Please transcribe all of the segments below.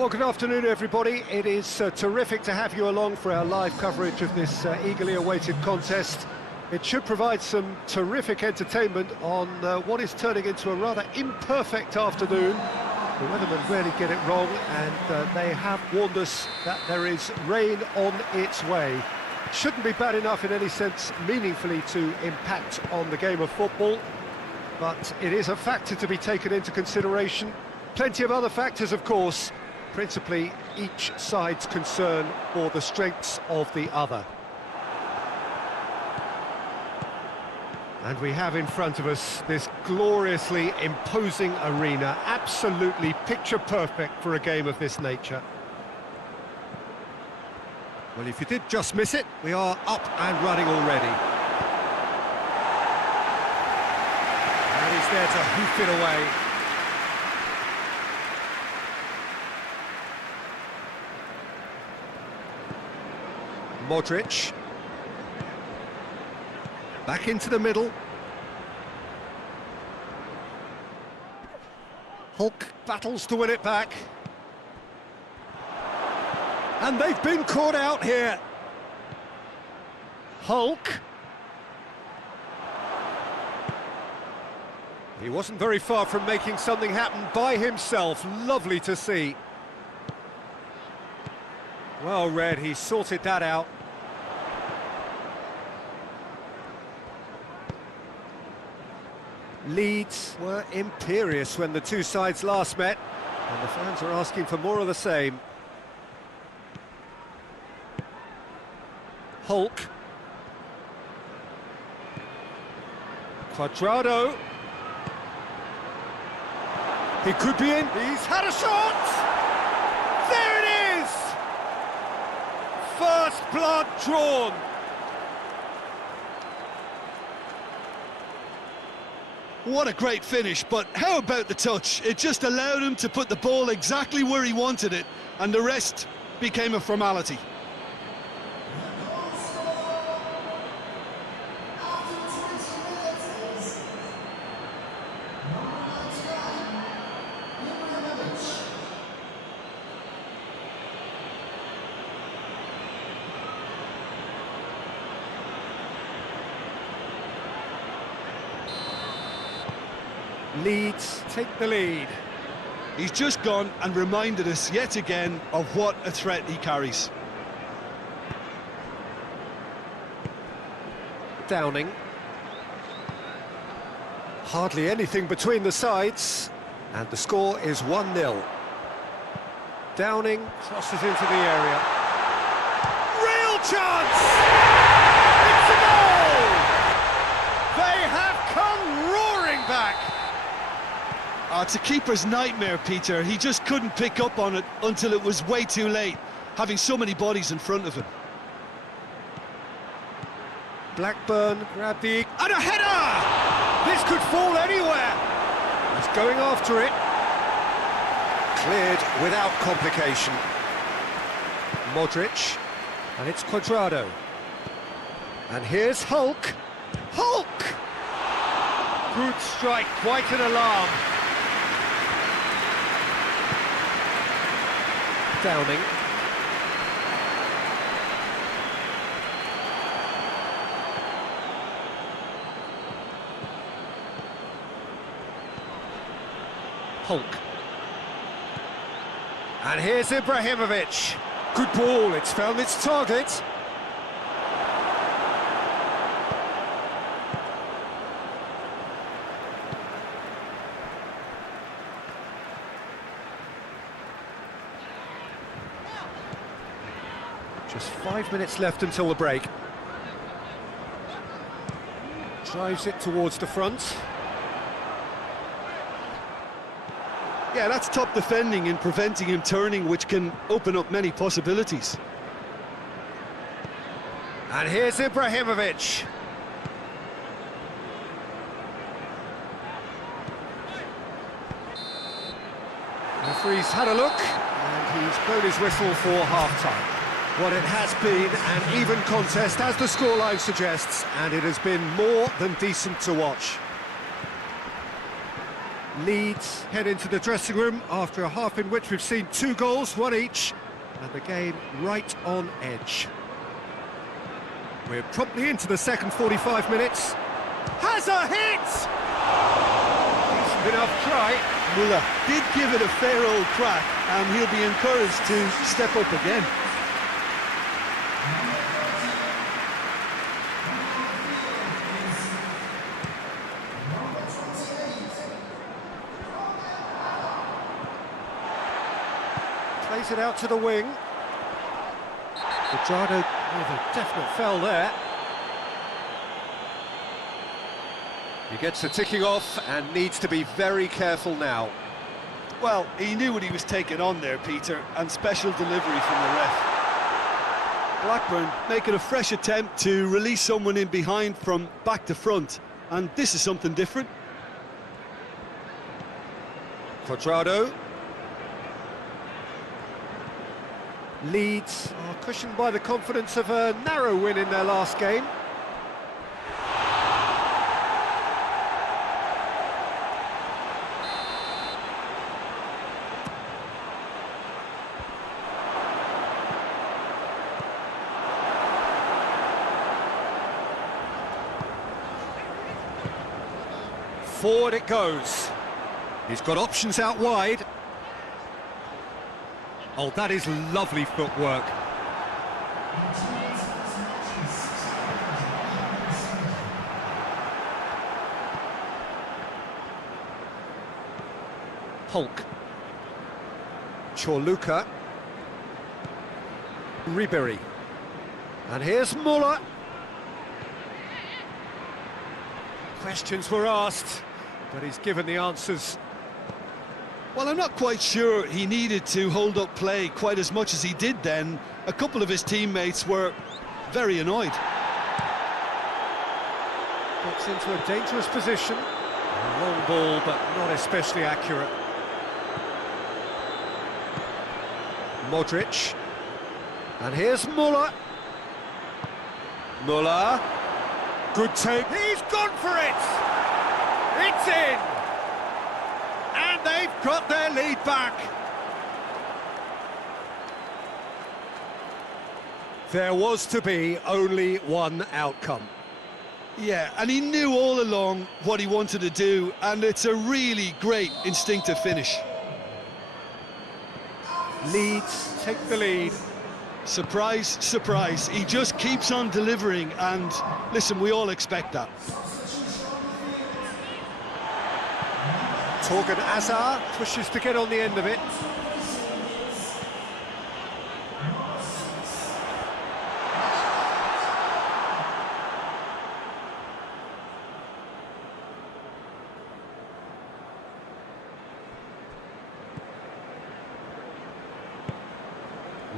Well, good afternoon, everybody. It is terrific to have you along for our live coverage of this eagerly awaited contest. It should provide some terrific entertainment on what is turning into a rather imperfect afternoon. The weathermen rarely get it wrong, and they have warned us that there is rain on its way. It shouldn't be bad enough in any sense meaningfully to impact on the game of football, but it is a factor to be taken into consideration. Plenty of other factors, of course, principally each side's concern for the strengths of the other. And we have in front of us this gloriously imposing arena, absolutely picture perfect for a game of this nature. Well, if you did just miss it, we are up and running already. And he's there to hoof it away. Modric. Back into the middle. Hulk battles to win it back. And they've been caught out here. Hulk. He wasn't very far from making something happen by himself. Lovely to see. Well read, he sorted that out. Leeds were imperious when the two sides last met, and the fans are asking for more of the same. Hulk. Cuadrado. He could be in. He's had a shot! There it is! First blood drawn. What a great finish, but how about the touch? It just allowed him to put the ball exactly where he wanted it, and the rest became a formality. Leeds take the lead. He's just gone and reminded us yet again of what a threat he carries. Downing. Hardly anything between the sides, and the score is 1-0. Downing crosses into the area. Real chance! It's a goal! They have come roaring back! It's a keeper's nightmare, Peter. He just couldn't pick up on it until it was way too late, having so many bodies in front of him. Blackburn grabbed the... and a header! This could fall anywhere! He's going after it. Cleared without complication. Modric, and it's Cuadrado. And here's Hulk. Hulk! Good strike, quite an alarm. Downing. Hulk. And here's Ibrahimovic. Good ball, it's found its target. Just 5 minutes left until the break. Drives it towards the front. Yeah, that's top defending and preventing him turning, which can open up many possibilities. And here's Ibrahimovic. Referee's had a look, and he's blown his whistle for half-time. Well, it has been an even contest, as the scoreline suggests, and it has been more than decent to watch. Leeds head into the dressing room after a half in which we've seen 2 goals, 1 each, and the game right on edge. We're promptly into the second 45 minutes. Has a hit! Decent enough try. Muller did give it a fair old crack, and he'll be encouraged to step up again. Plays it out to the wing. Verhoeven with a definite foul there. He gets the ticking off and needs to be very careful now. Well, he knew what he was taking on there, Peter, and special delivery from the ref. Blackburn making a fresh attempt to release someone in behind from back to front, and this is something different. Verhoeven. Leeds are cushioned by the confidence of a narrow win in their last game. Forward it goes. He's got options out wide. Oh, that is lovely footwork. Hulk. Chorluka. Ribery. And here's Muller. Questions were asked, but he's given the answers. Well, I'm not quite sure he needed to hold up play quite as much as he did then. A couple of his teammates were very annoyed. Gets into a dangerous position. A long ball, but not especially accurate. Modric. And here's Muller. Muller. Good take. He's gone for it! It's in! And they've got their lead back. There was to be only one outcome. Yeah, and he knew all along what he wanted to do, and it's a really great instinctive finish. Leeds take the lead. Surprise, surprise, he just keeps on delivering, and listen, we all expect that. Torgan Hazard pushes to get on the end of it.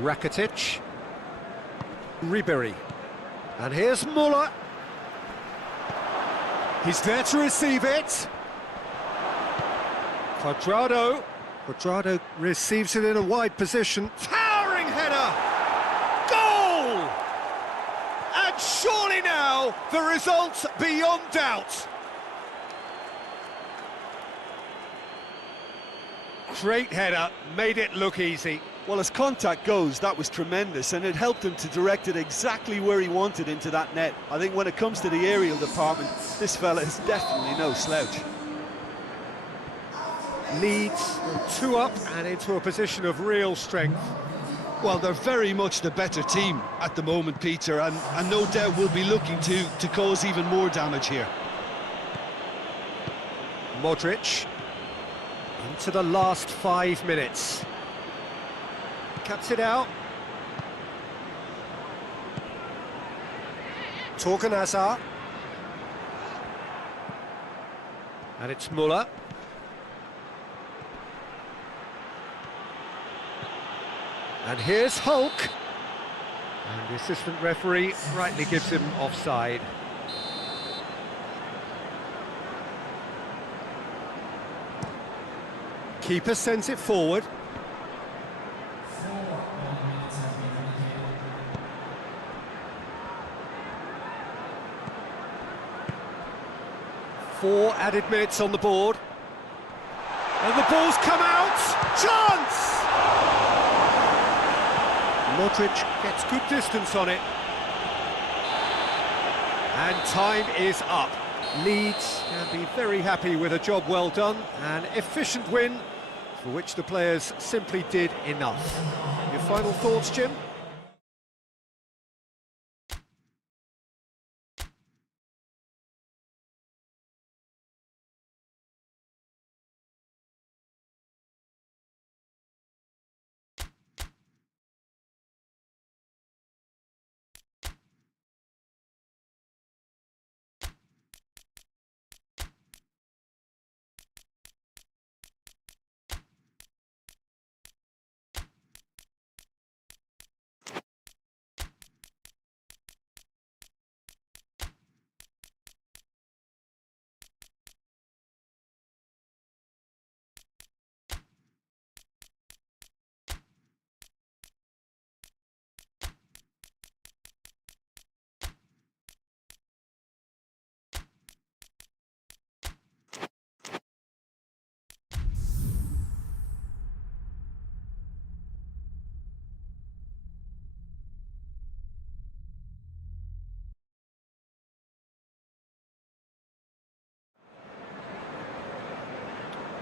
Rakitic. Ribery. And here's Muller. He's there to receive it. Quadrado receives it in a wide position. Towering header! Goal! And surely now the result's beyond doubt. Great header, made it look easy. Well, as contact goes, that was tremendous, and it helped him to direct it exactly where he wanted into that net. I think when it comes to the aerial department, this fella is definitely no slouch. Leeds 2 up and into a position of real strength. Well, they're very much the better team at the moment, Peter, and no doubt will be looking to cause even more damage here. Modric into the last 5 minutes. Cuts it out. Torgan Hazard. And it's Muller. And here's Hulk. And the assistant referee rightly gives him offside. Keeper sends it forward. Four added minutes on the board. And the ball's come out! Chance! Modric gets good distance on it. And time is up. Leeds can be very happy with a job well done. An efficient win for which the players simply did enough. Your final thoughts, Jim?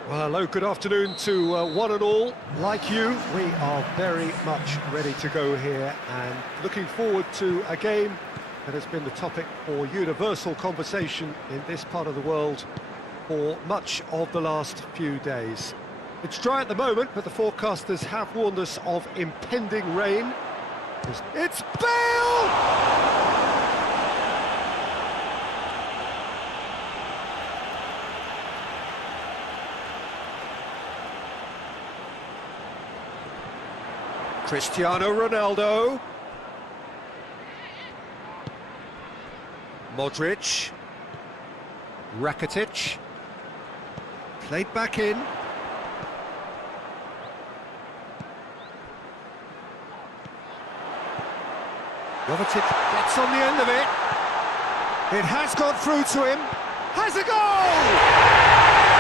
Well, hello, good afternoon to one and all. Like you, we are very much ready to go here and looking forward to a game that has been the topic for universal conversation in this part of the world for much of the last few days. It's dry at the moment, but the forecasters have warned us of impending rain. It's Bale! Cristiano Ronaldo. Modric. Rakitic. Played back in. Jovetic gets on the end of it. It has got through to him. Has a goal!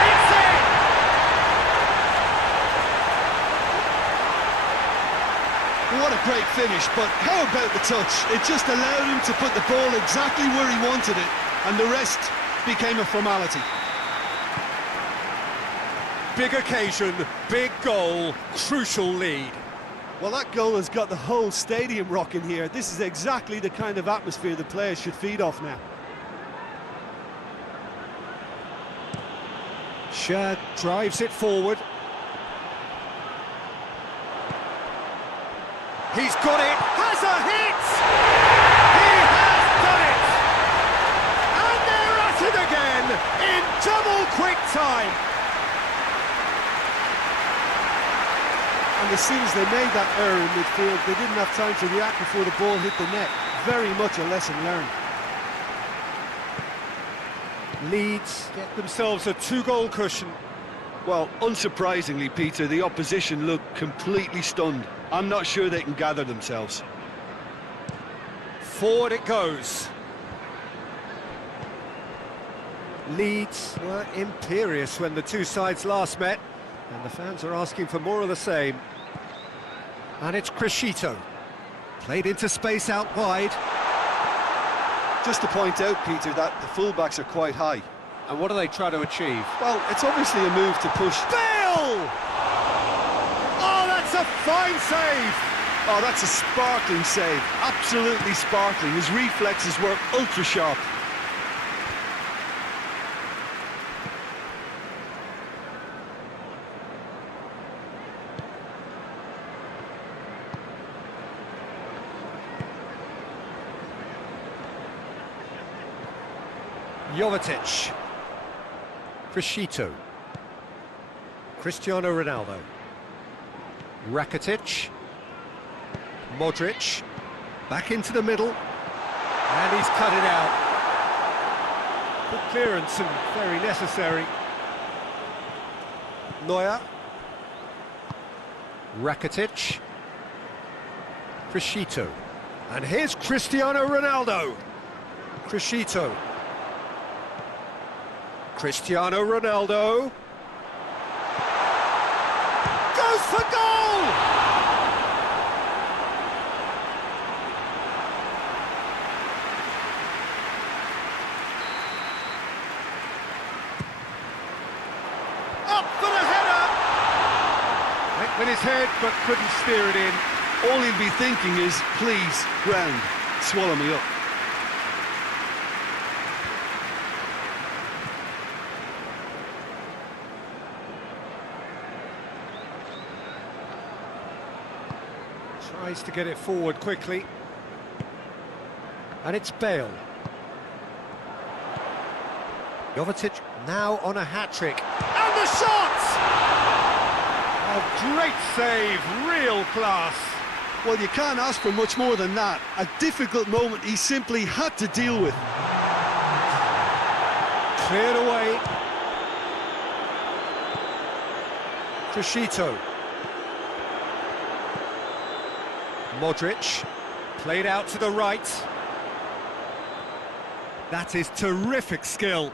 It's it! What a great finish, but how about the touch? It just allowed him to put the ball exactly where he wanted it, and the rest became a formality. Big occasion, big goal, crucial lead. Well, that goal has got the whole stadium rocking here. This is exactly the kind of atmosphere the players should feed off now. Shad drives it forward. He's got it, has a hit! He has done it! And they're at it again, in double quick time! And as soon as they made that error in midfield, they didn't have time to react before the ball hit the net. Very much a lesson learned. Leeds get themselves a two-goal cushion. Well, unsurprisingly, Peter, the opposition looked completely stunned. I'm not sure they can gather themselves. Forward it goes. Leeds were imperious when the two sides last met, and the fans are asking for more of the same. And it's Crescito. Played into space out wide. Just to point out, Peter, that the fullbacks are quite high. And what do they try to achieve? Well, it's obviously a move to push. Bale! Oh, that's a fine save! Oh, that's a sparkling save. Absolutely sparkling. His reflexes were ultra sharp. Jovetic. Crescito. Cristiano Ronaldo. Rakitic. Modric. Back into the middle. And he's cut it out. Good clearance and very necessary. Neuer. Rakitic. Crescito. And here's Cristiano Ronaldo. Crescito. Cristiano Ronaldo. goes for goal! Up for the header! Went with his head, but couldn't steer it in. All he'll be thinking is, please, ground, swallow me up. Tries to get it forward quickly. And it's Bale. Jovetic now on a hat-trick. And the shot! Oh, great save, real class. Well, you can't ask for much more than that. A difficult moment he simply had to deal with. Cleared away. Trishito. Modric, played out to the right. That is terrific skill.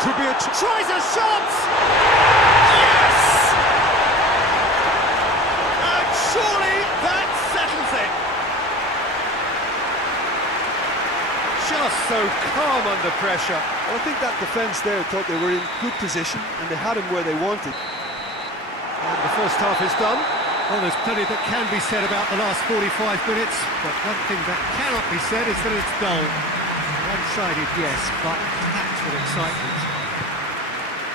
Could be tries a shot! Yes! And surely that settles it. Just so calm under pressure. Well, I think that defence there thought they were in good position and they had him where they wanted. And the first half is done. Well, there's plenty that can be said about the last 45 minutes, but one thing that cannot be said is that it's dull. One-sided, yes, but packed with excitement.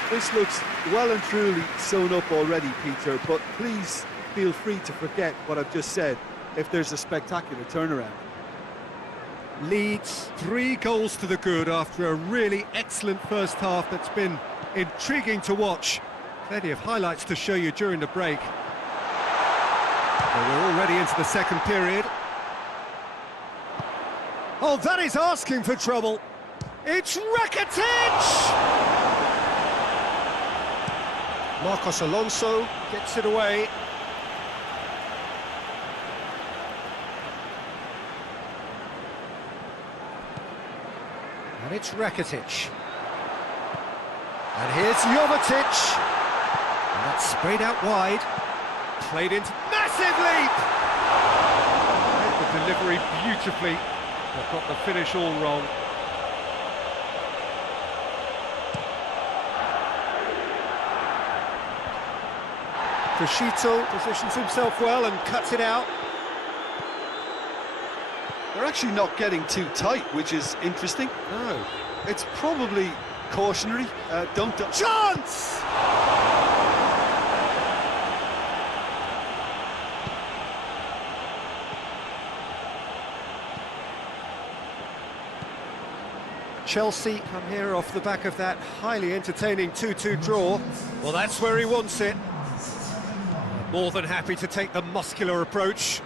This looks well and truly sewn up already, Peter, but please feel free to forget what I've just said if there's a spectacular turnaround. Leeds 3 goals to the good after a really excellent first half that's been intriguing to watch. Plenty of highlights to show you during the break. Well, we're already into the second period. Oh, that is asking for trouble. It's Rakitic! Marcos Alonso gets it away. And it's Rakitic. And here's Jovetic. And that's sprayed out wide. Played into... Massive leap! Read the delivery beautifully, but got the finish all wrong. Trishito positions himself well and cuts it out. They're actually not getting too tight, which is interesting. No. It's probably cautionary. Don't... Chance! Chelsea come here off the back of that highly entertaining 2-2 draw. Well, that's where he wants it. More than happy to take the muscular approach.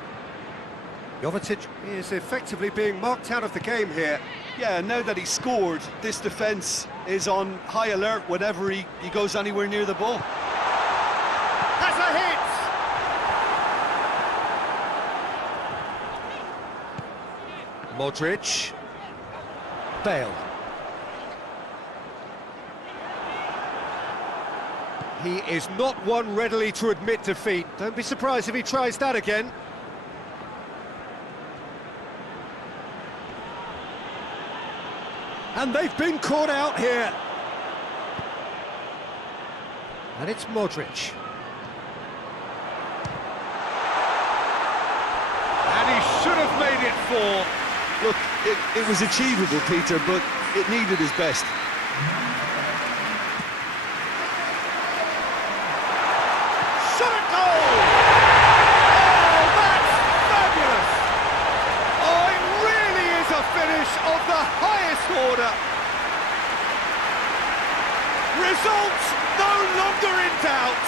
Jovetic is effectively being marked out of the game here. Yeah, now that he scored, this defence is on high alert whenever he goes anywhere near the ball. Has a hit! Modric. Bale. He is not one readily to admit defeat. Don't be surprised if he tries that again. And they've been caught out here. And it's Modric. And he should have made it 4. Look, it was achievable, Peter, but it needed his best. Shot at goal! Oh, that's fabulous! Oh, it really is a finish of the highest order. Results no longer in doubt.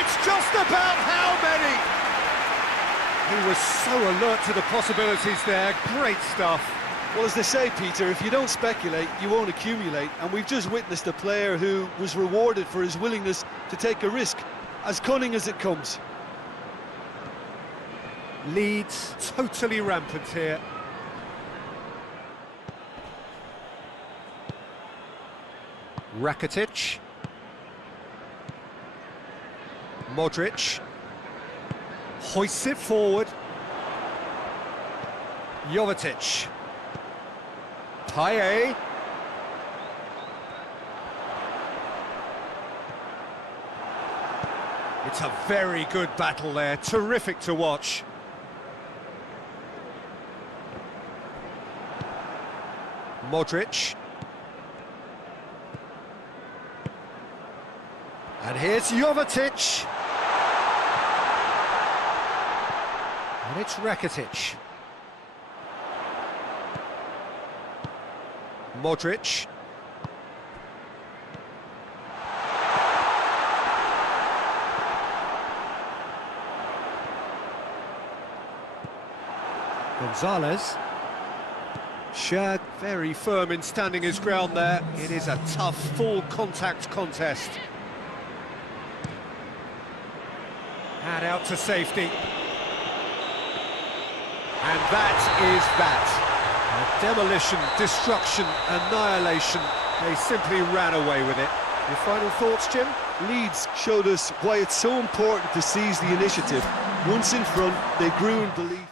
It's just about how many. He was so alert to the possibilities there. Great stuff. Well, as they say, Peter, if you don't speculate, you won't accumulate. And we've just witnessed a player who was rewarded for his willingness to take a risk, as cunning as it comes. Leeds totally rampant here. Rakitic. Modric. Hoists it forward. Jovetic. Payet. It's a very good battle there, terrific to watch. Modric. And here's Jovetic. And it's Rakitic. Modric. Gonzalez. Shad very firm in standing his ground there. It is a tough, full contact contest. And out to safety. And that is that. Demolition, destruction, annihilation. They simply ran away with it. Your final thoughts, Jim? Leeds showed us why it's so important to seize the initiative. Once in front, they grew in belief.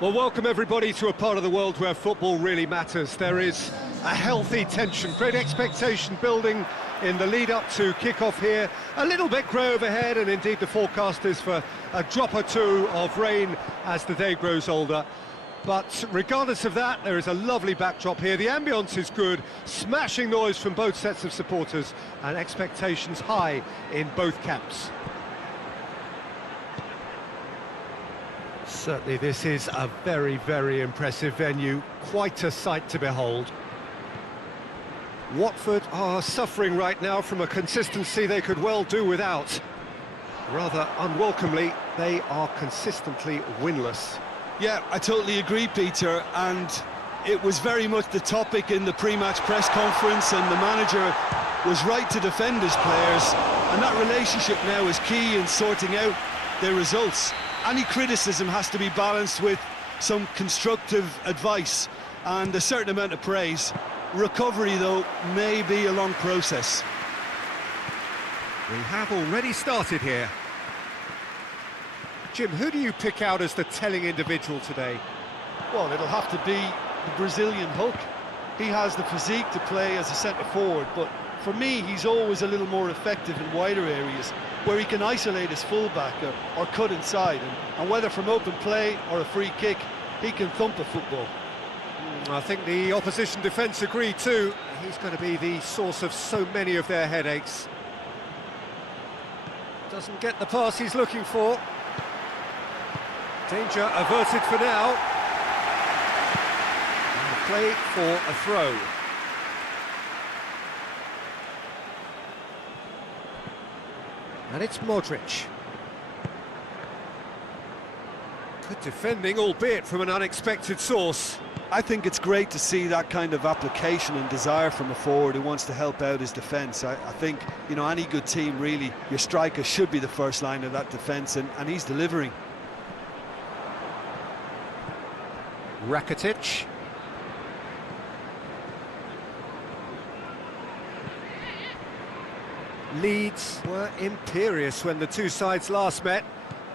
Well, welcome everybody to a part of the world where football really matters. There is a healthy tension, great expectation building in the lead-up to kick-off here. A little bit grey overhead, and indeed the forecast is for a drop or two of rain as the day grows older. But regardless of that, there is a lovely backdrop here. The ambience is good, smashing noise from both sets of supporters, and expectations high in both camps. Certainly this is a very, very impressive venue, quite a sight to behold. Watford are suffering right now from a consistency they could well do without. Rather unwelcomely, they are consistently winless. Yeah, I totally agree, Peter, and it was very much the topic in the pre-match press conference, and the manager was right to defend his players, and that relationship now is key in sorting out their results. Any criticism has to be balanced with some constructive advice and a certain amount of praise. Recovery, though, may be a long process. We have already started here. Jim, who do you pick out as the telling individual today? Well, it'll have to be the Brazilian Hulk. He has the physique to play as a centre-forward, but for me, he's always a little more effective in wider areas, where he can isolate his fullback or cut inside, and whether from open play or a free kick, he can thump a football. I think the opposition defence agree too. He's going to be the source of so many of their headaches. Doesn't get the pass he's looking for. Danger averted for now. And play for a throw. And it's Modric. Good defending, albeit from an unexpected source. I think it's great to see that kind of application and desire from a forward who wants to help out his defence. I think, you know, any good team, really, your striker should be the first line of that defence, and he's delivering. Rakitic. Leeds were imperious when the two sides last met,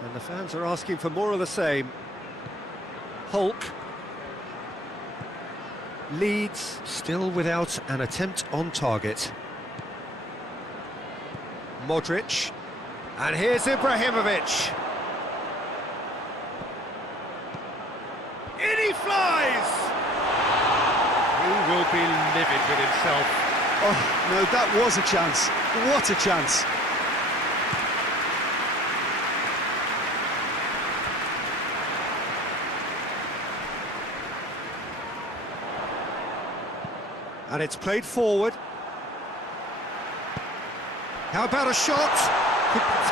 and the fans are asking for more of the same. Hulk. Leeds still without an attempt on target. Modric. And here's Ibrahimovic. In he flies! He will be livid with himself. Oh, no, that was a chance. What a chance. And it's played forward. How about a shot?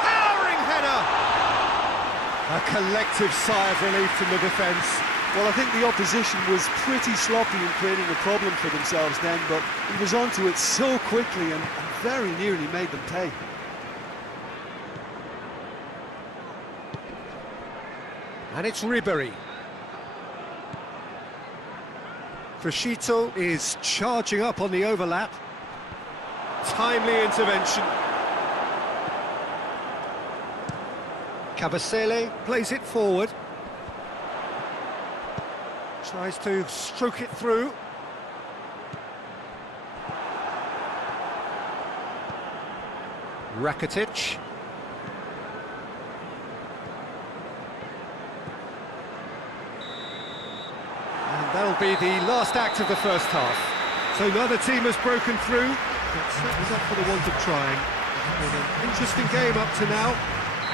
Towering header! A collective sigh of relief from the defence. Well, I think the opposition was pretty sloppy in creating a problem for themselves then, but he was onto it so quickly and very nearly made them pay. And it's Ribery. Crescito is charging up on the overlap. Timely intervention. Cabasele plays it forward. Tries to stroke it through. Rakitic. That'll be the last act of the first half. So neither team has broken through, but certainly not for the want of trying. It's been an interesting game up to now,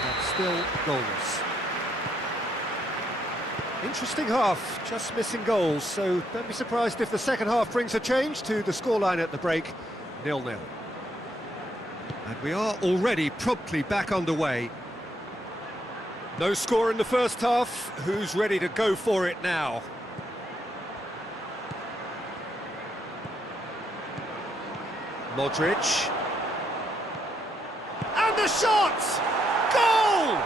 but still goalless. Interesting half, just missing goals, so don't be surprised if the second half brings a change to the scoreline at the break, 0-0. And we are already promptly back underway. No score in the first half, who's ready to go for it now? Modric. And the shot! Goal!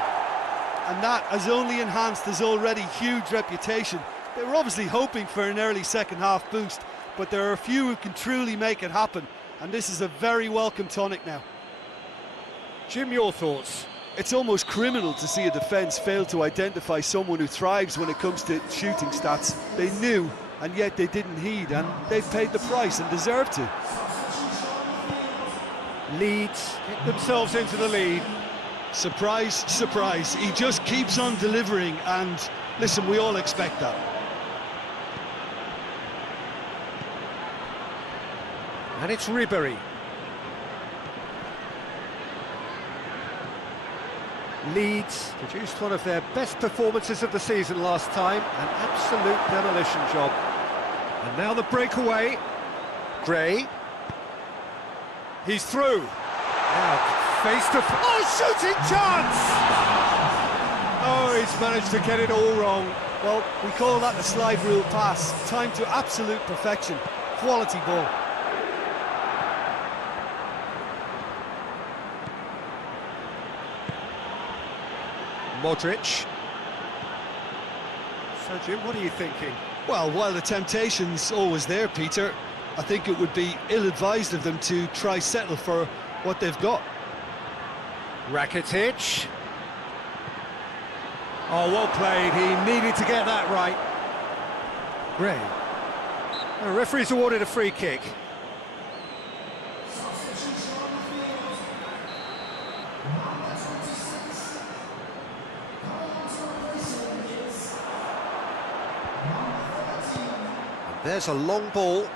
And that has only enhanced his already huge reputation. They were obviously hoping for an early second half boost, but there are a few who can truly make it happen, and this is a very welcome tonic now. Jim, your thoughts? It's almost criminal to see a defence fail to identify someone who thrives when it comes to shooting stats. They knew, and yet they didn't heed, and they've paid the price and deserve to. Leeds get themselves into the lead. Surprise, surprise. He just keeps on delivering, and listen, we all expect that. And it's Ribery. Leeds produced one of their best performances of the season last time, an absolute demolition job. And now the breakaway. Gray. He's through. Now face to... Oh, shooting chance! Oh, he's managed to get it all wrong. Well, we call that the slide rule pass. Time to absolute perfection. Quality ball. Modric. So, Jim, what are you thinking? Well, while the temptation's always there, Peter, I think it would be ill-advised of them to try settle for what they've got. Rakitic. Oh, well played. He needed to get that right. Gray. The referee's awarded a free kick. There's a long ball.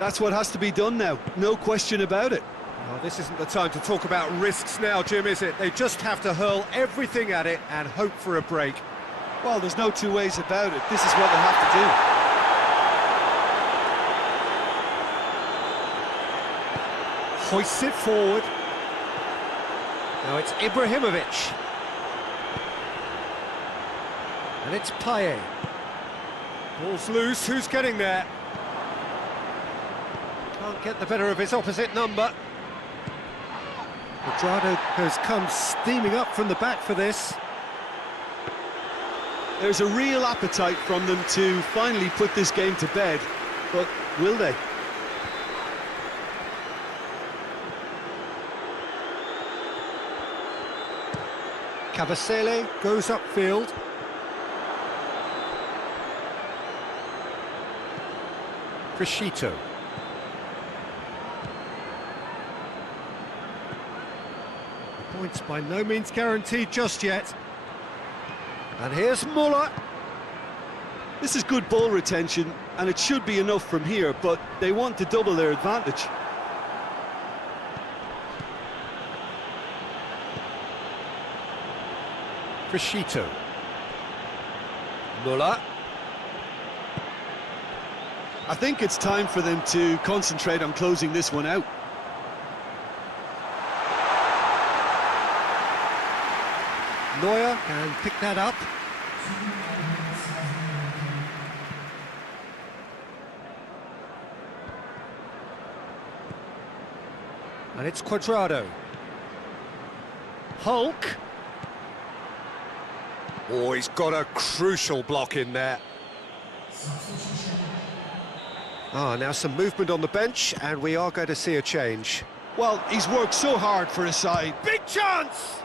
That's what has to be done now, no question about it. Well, this isn't the time to talk about risks now, Jim, is it? They just have to hurl everything at it and hope for a break. Well, there's no two ways about it. This is what they have to do. Hoists it forward. Now it's Ibrahimovic. And it's Payet. Ball's loose, who's getting there? Can't get the better of his opposite number. Cuadrado has come steaming up from the back for this. There's a real appetite from them to finally put this game to bed, but will they? Cavasele goes upfield. Crescito. The points by no means guaranteed just yet. And here's Muller. This is good ball retention, and it should be enough from here, but they want to double their advantage. Crescito. Muller. I think it's time for them to concentrate on closing this one out. Neuer can pick that up. And it's Cuadrado. Hulk. Oh, he's got a crucial block in there. Now some movement on the bench, and we are going to see a change. Well, he's worked so hard for his side. Big chance!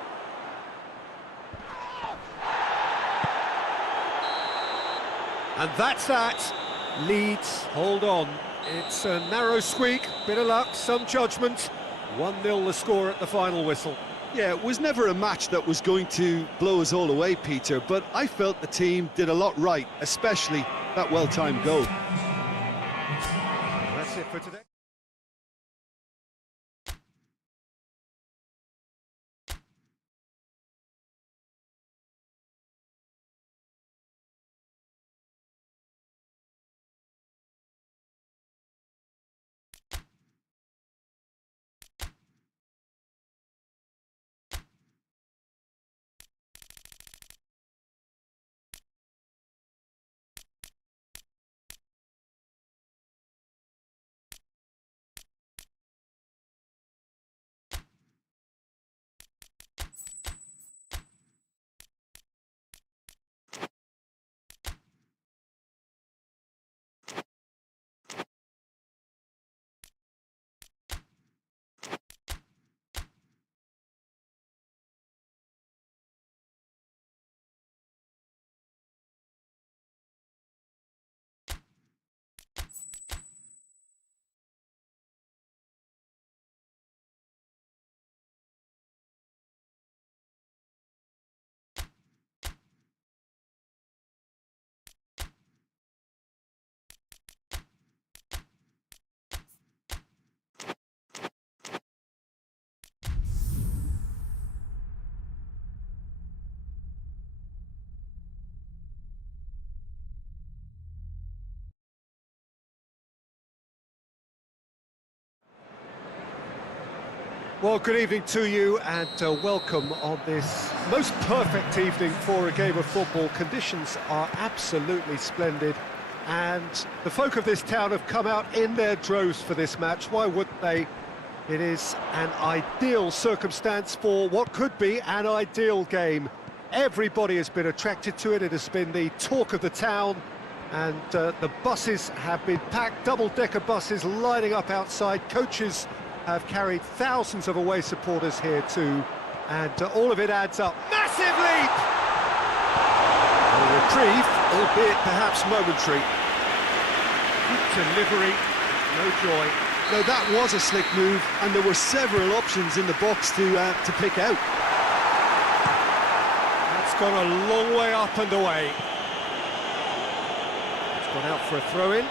And that's that. Leeds, hold on. It's a narrow squeak, bit of luck, some judgment. 1-0 the score at the final whistle. Yeah, it was never a match that was going to blow us all away, Peter, but I felt the team did a lot right, especially that well-timed goal. That's it for today. Well, good evening to you and welcome on this most perfect evening for a game of football. Conditions are absolutely splendid and the folk of this town have come out in their droves for this match. Why wouldn't they? It is an ideal circumstance for what could be an ideal game. Everybody has been attracted to it. It has been the talk of the town and the buses have been packed, double-decker buses lining up outside. Coaches have carried thousands of away supporters here too, and all of it adds up. Massive leap! A reprieve, albeit perhaps momentary. Good delivery, no joy. Now that was a slick move, and there were several options in the box to pick out. That's gone a long way up and away. It's gone out for a throw-in.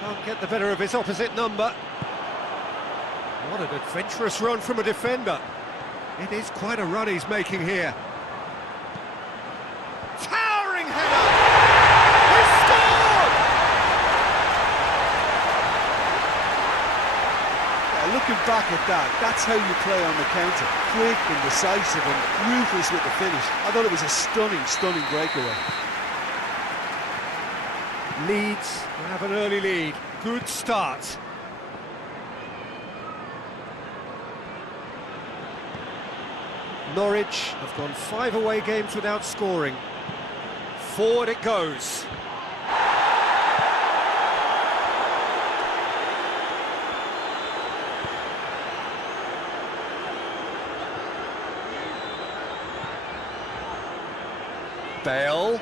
Can't get the better of his opposite number. What an adventurous run from a defender. It is quite a run he's making here. Towering header! He scored! Yeah, looking back at that, that's how you play on the counter. Quick and decisive and ruthless with the finish. I thought it was a stunning breakaway. Leeds have an early lead. Good start. Norwich have gone 5 away games without scoring. Forward it goes. Bale.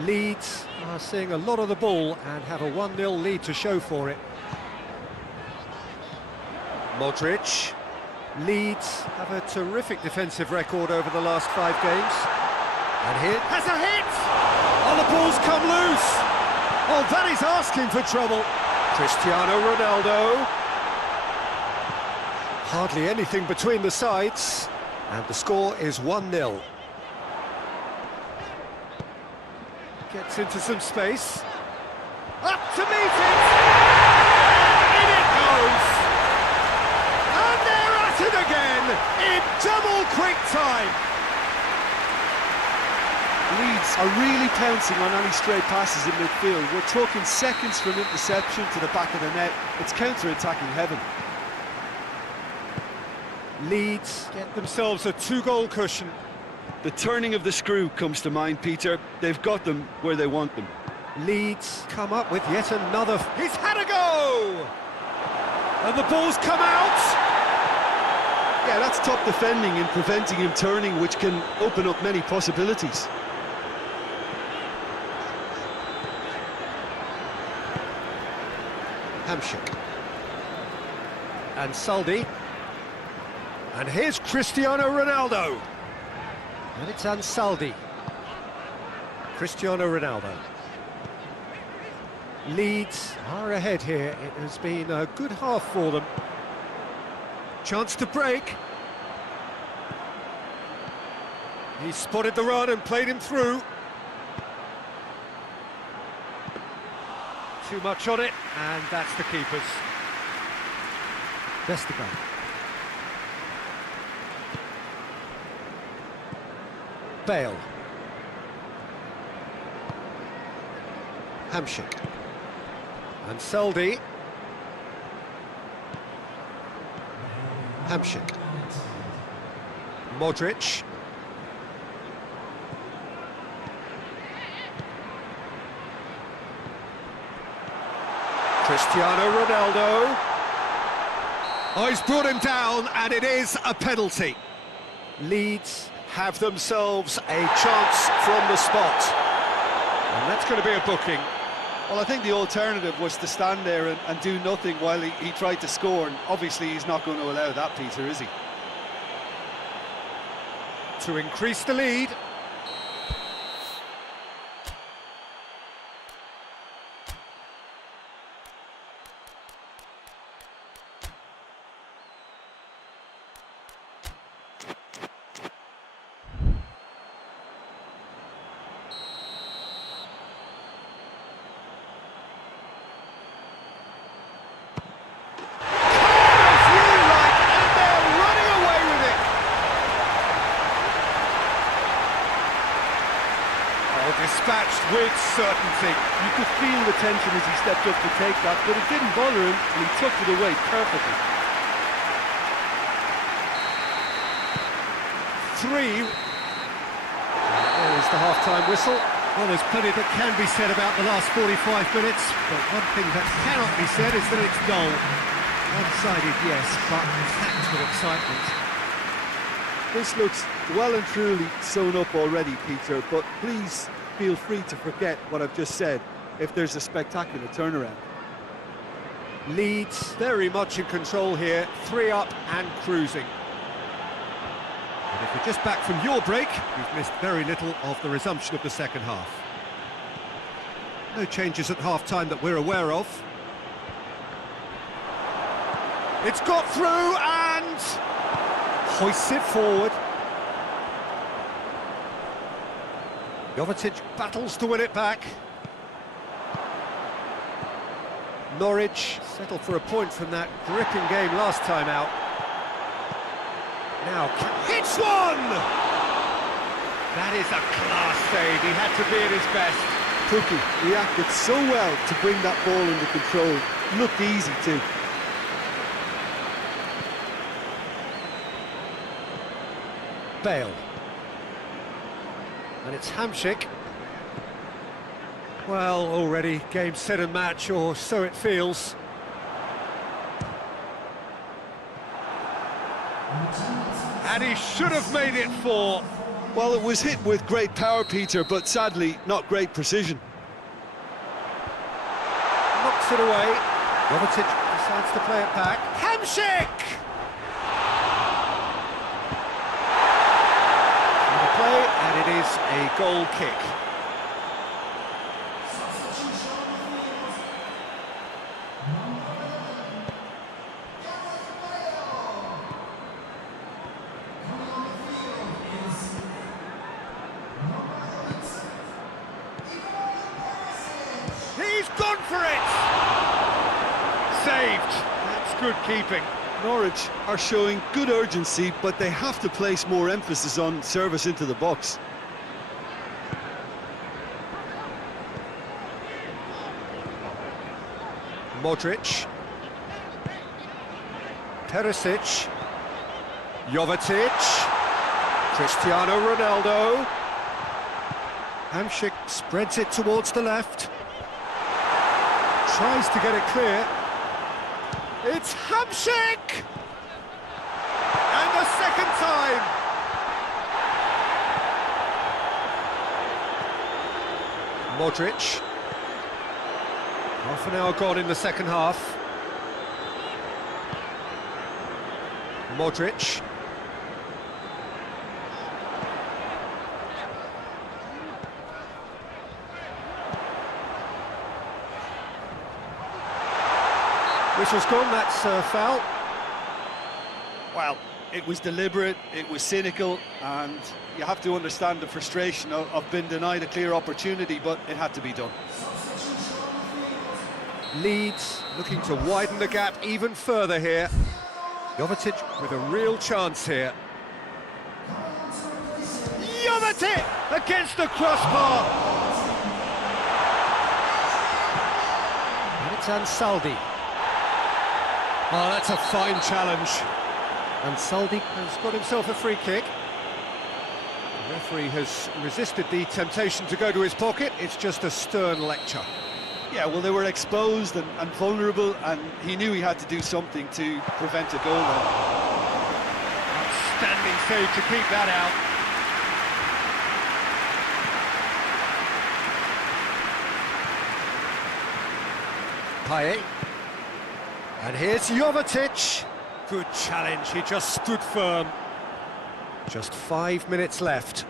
Leeds are seeing a lot of the ball and have a 1-0 lead to show for it. Modric. Leeds have a terrific defensive record over the last 5 games. And here has a hit! Oh, the ball's come loose! Oh, that is asking for trouble. Cristiano Ronaldo. Hardly anything between the sides. And the score is 1-0. Gets into some space. Up to meet it! In it goes! And they're at it again in double quick time! Leeds are really pouncing on any stray passes in midfield. We're talking seconds from interception to the back of the net. It's counter-attacking heaven. Leeds get themselves a 2-goal cushion. The turning of the screw comes to mind, Peter. They've got them where they want them. Leeds come up with yet another... He's had a go! And the ball's come out! Yeah, that's top defending and preventing him turning, which can open up many possibilities. Hamsik. And Saldi. And here's Cristiano Ronaldo. And it's Ansaldi. Cristiano Ronaldo. Leeds are ahead here. It has been a good half for them. Chance to break. He spotted the run and played him through. Too much on it, and that's the keeper's. Vestergaard. Bale. Hamsik. And Saldi. Hamsik. Modric. Cristiano Ronaldo. Oh, he's brought him down, and it is a penalty. Leeds have themselves a chance from the spot. And that's going to be a booking. Well, I think the alternative was to stand there and do nothing while he tried to score, and obviously he's not going to allow that, Peter, is he? To increase the lead. with certainty. You could feel the tension as he stepped up to take that, but it didn't bother him, and he tucked it away perfectly. 3. There's the half-time whistle. Well, there's plenty that can be said about the last 45 minutes, but one thing that cannot be said is that it's dull. One-sided, yes, but packed with excitement. This looks well and truly sewn up already, Peter, but please feel free to forget what I've just said if there's a spectacular turnaround. Leeds very much in control here, 3 up and cruising. But if you're just back from your break, you've missed very little of the resumption of the second half. No changes at half-time that we're aware of. It's got through and hoists it forward. Jovetic battles to win it back. Norwich settled for a point from that gripping game last time out. Now, hits one! That is a class save, he had to be at his best. Cookie reacted so well to bring that ball under control. Looked easy too. Bale. And it's Hamsik. Well, already game, set and match, or so it feels. And he should have made it 4. Well, it was hit with great power, Peter, but sadly, not great precision. Knocks it away. Jovetic decides to play it back. Hamsik! The play, and it is a goal kick. He's gone for it! Saved. That's good keeping. Norwich are showing good urgency, but they have to place more emphasis on service into the box. Modric. Perisic. Jovetic. Cristiano Ronaldo. Hamsik spreads it towards the left. Tries to get it clear. It's Hamsik! And a second time! Modric. Half an hour gone in the second half. Modric. Whistle's gone, that's a foul. Well, it was deliberate, it was cynical, and you have to understand the frustration of being denied a clear opportunity, but it had to be done. Leeds looking to widen the gap even further here. Jovetic with a real chance here. Jovetic against the crossbar! And it's Ansaldi. Oh, that's a fine challenge. Ansaldi has got himself a free kick. The referee has resisted the temptation to go to his pocket. It's just a stern lecture. Yeah, well, they were exposed and vulnerable, and he knew he had to do something to prevent a goal then. Outstanding save to keep that out. Payet. And here's Jovetic. Good challenge, he just stood firm. Just 5 minutes left.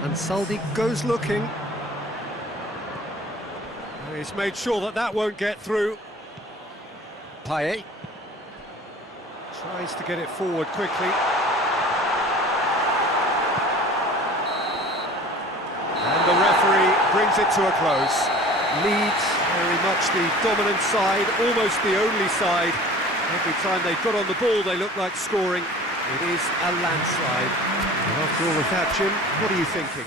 And Saldi goes looking. He's made sure that that won't get through. Payet tries to get it forward quickly. brings it to a close. Leeds, very much the dominant side, almost the only side. Every time they got on the ball, they look like scoring. It is a landslide. And after all of that, Jim, what are you thinking?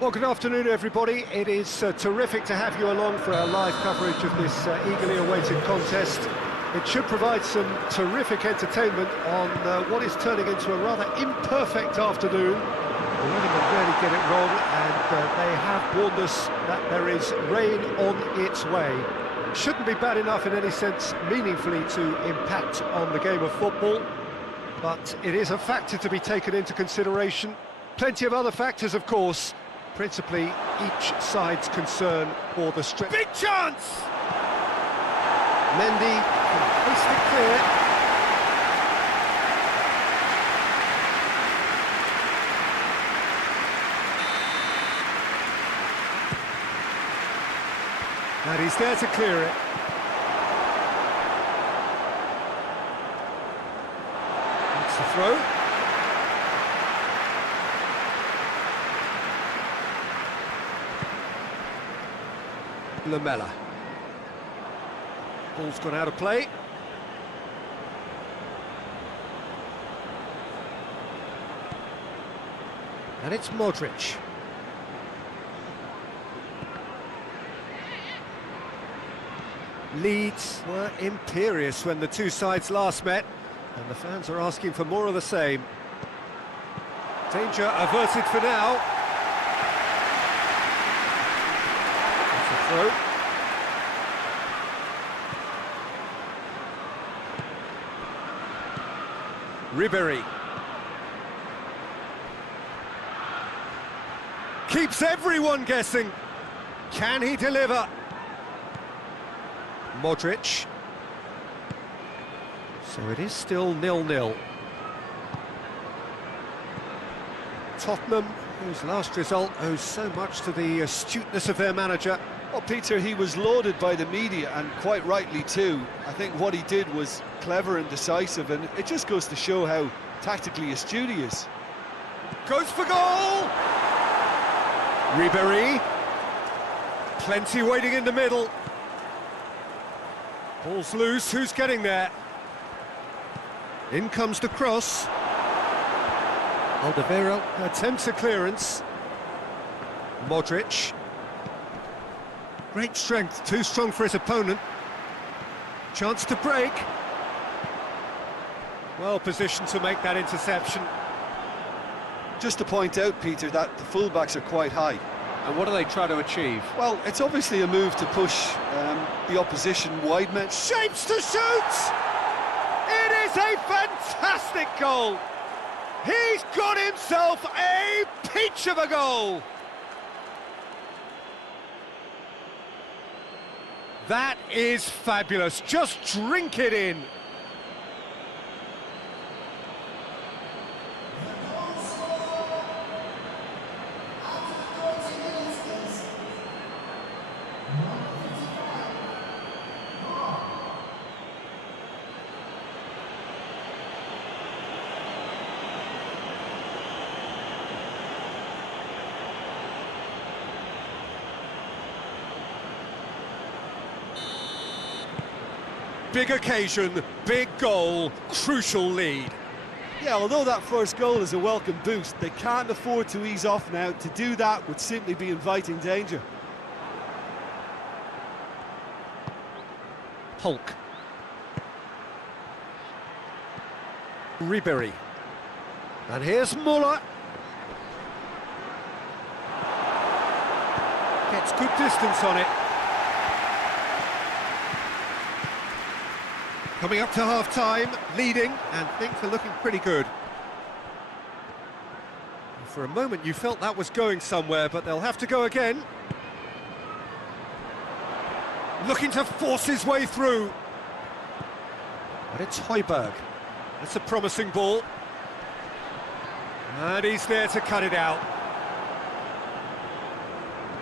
Well, good afternoon, everybody. It is terrific to have you along for our live coverage of this eagerly awaited contest. It should provide some terrific entertainment on what is turning into a rather imperfect afternoon. The weathermen rarely get it wrong, and they have warned us that there is rain on its way. Shouldn't be bad enough in any sense meaningfully to impact on the game of football, but it is a factor to be taken into consideration. Plenty of other factors, of course. Principally, each side's concern for the stretch. Big chance! Mendy can hoist it clear. And he's there to clear it. That's the throw. Lamella. Ball's gone out of play. And it's Modric. Leeds were imperious when the two sides last met, and the fans are asking for more of the same. Danger averted for now. Throw. Ribéry keeps everyone guessing. Can he deliver? Modric. So it is still 0-0. Tottenham, whose last result owes so much to the astuteness of their manager. Well, Peter, he was lauded by the media, and quite rightly too. I think what he did was clever and decisive, and it just goes to show how tactically astute he is. Goes for goal! Ribéry. Plenty waiting in the middle. Ball's loose, who's getting there? In comes the cross. Alderweireld attempts a clearance. Modric. Great strength, too strong for his opponent. Chance to break. Well positioned to make that interception. Just to point out, Peter, that the fullbacks are quite high. And what do they try to achieve? Well, it's obviously a move to push the opposition wide men. Shapes to shoot! It is a fantastic goal! He's got himself a peach of a goal! That is fabulous. Just drink it in. Big occasion, big goal, crucial lead. Yeah, although that first goal is a welcome boost, they can't afford to ease off now. To do that would simply be inviting danger. Hulk. Ribéry. And here's Muller. Gets good distance on it. Coming up to half-time, leading, and things are looking pretty good. For a moment you felt that was going somewhere, but they'll have to go again. Looking to force his way through. But it's Højbjerg. That's a promising ball. And he's there to cut it out.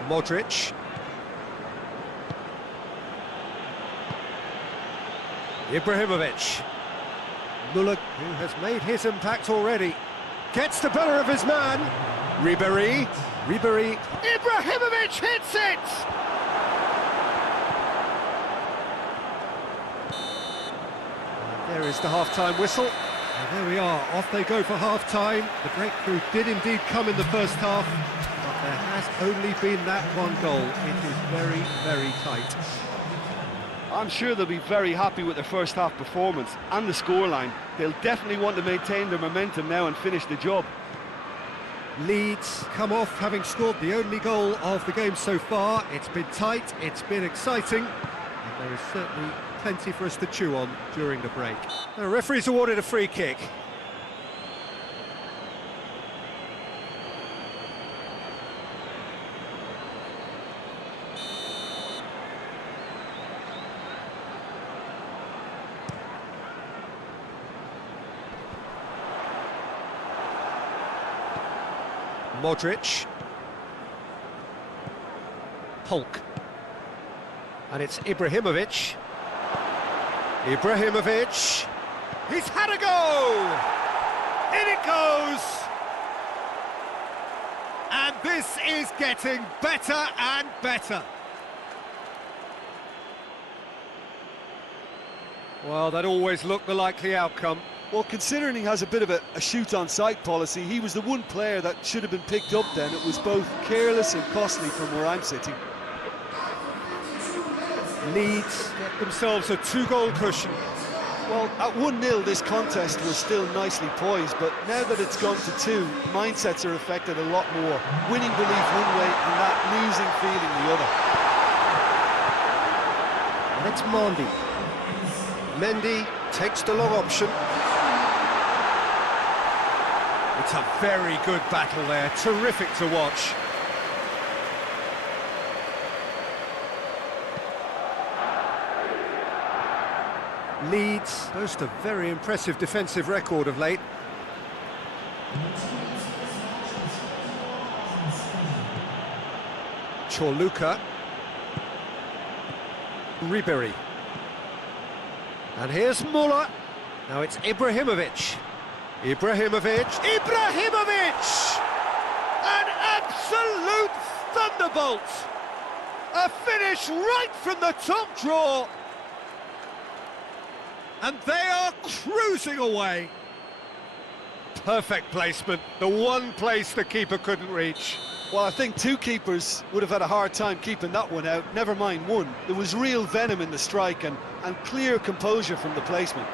Modric. Ibrahimovic. Müller, who has made his impact already, gets the better of his man. Ribéry. Ibrahimovic hits it! There is the half-time whistle. And there we are, off they go for half-time. The breakthrough did indeed come in the first half, but there has only been that one goal. It is very, very tight. I'm sure they'll be very happy with their first half performance and the scoreline. They'll definitely want to maintain their momentum now and finish the job. Leeds come off having scored the only goal of the game so far. It's been tight, it's been exciting, and there is certainly plenty for us to chew on during the break. The referee's awarded a free kick. Modric. Hulk. And it's Ibrahimovic. He's had a go! In it goes! And this is getting better and better. Well, that always looked the likely outcome. Well, considering he has a bit of a shoot-on-sight policy, he was the one player that should have been picked up then. It was both careless and costly from where I'm sitting. Leeds get themselves a 2-goal cushion. Well, at 1-0 this contest was still nicely poised, but now that it's gone to 2, mindsets are affected a lot more. Winning belief one way and that losing feeling the other. And it's Mendy. Mendy takes the long option. It's a very good battle there, terrific to watch. Leeds boast a very impressive defensive record of late. Chorluka. Ribéry. And here's Müller. Now it's Ibrahimovic. Ibrahimovic! An absolute thunderbolt! A finish right from the top draw! And they are cruising away. Perfect placement, the one place the keeper couldn't reach. Well, I think two keepers would have had a hard time keeping that one out, never mind one. There was real venom in the strike and clear composure from the placement.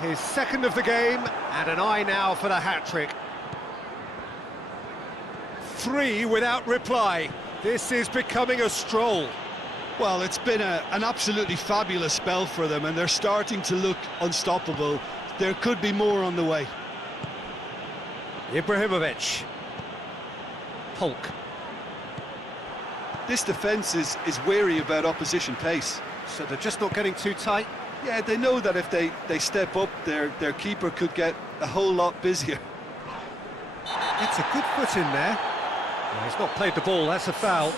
His second of the game, and an eye now for the hat-trick. 3 without reply. This is becoming a stroll. Well, it's been an absolutely fabulous spell for them, and they're starting to look unstoppable. There could be more on the way. Ibrahimovic. Hulk. This defence is wary about opposition pace. So they're just not getting too tight? Yeah, they know that if they step up, their keeper could get a whole lot busier. It's a good foot in there. Well, he's not played the ball, that's a foul.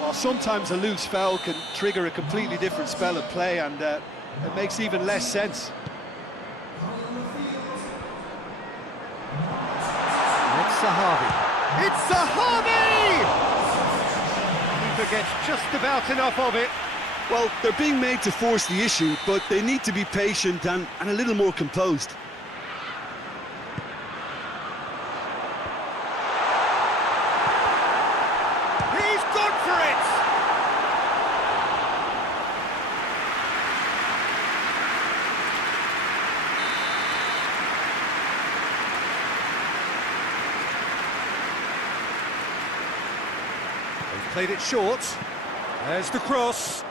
Well, sometimes a loose foul can trigger a completely different spell of play, and it makes even less sense. It's Zahavi. It's Zahavi! Keeper gets just about enough of it. Well, they're being made to force the issue, but they need to be patient and a little more composed. He's gone for it! They've played it short. There's the cross.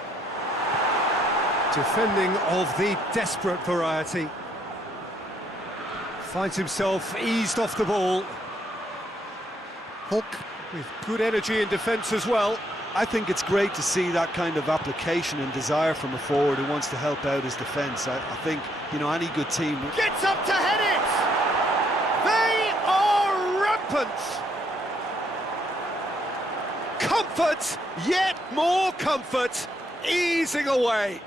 Defending of the desperate variety. Finds himself eased off the ball. Hulk with good energy in defence as well. I think it's great to see that kind of application and desire from a forward who wants to help out his defence. I think, you know, any good team... Gets up to head it! They are rampant! Comfort, yet more comfort, easing away.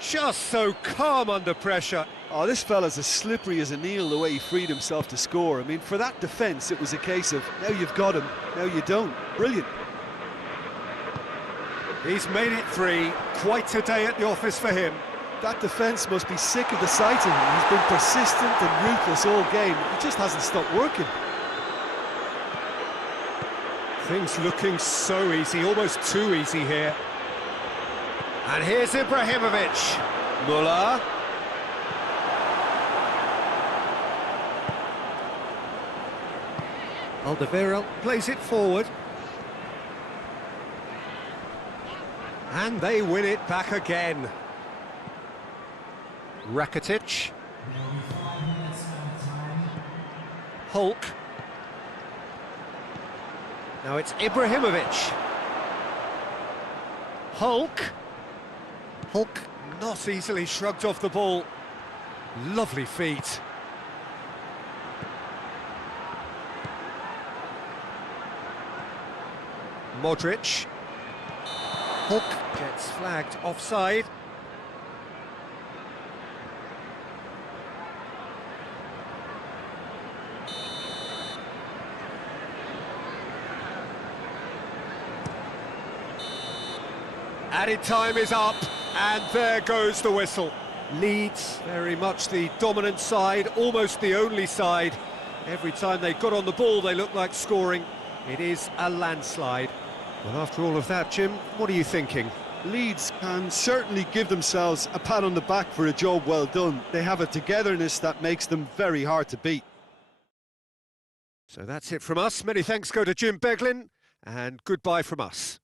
Just so calm under pressure. Oh, this fella's as slippery as an eel, the way he freed himself to score. I mean, for that defence, it was a case of, now you've got him, now you don't. Brilliant. He's made it 3, quite a day at the office for him. That defence must be sick of the sight of him. He's been persistent and ruthless all game. He just hasn't stopped working. Things looking so easy, almost too easy here. And here's Ibrahimovic. Muller. Alderweireld plays it forward. And they win it back again. Rakitic. Hulk. Now it's Ibrahimovic. Hulk. Hulk not easily shrugged off the ball. Lovely feet. Modric. Hulk gets flagged offside. Added time is up, and there goes the whistle. Leeds, very much the dominant side, almost the only side. Every time they got on the ball, they looked like scoring. It is a landslide. Well, after all of that, Jim, what are you thinking? Leeds can certainly give themselves a pat on the back for a job well done. They have a togetherness that makes them very hard to beat. So that's it from us. Many thanks go to Jim Beglin, and goodbye from us.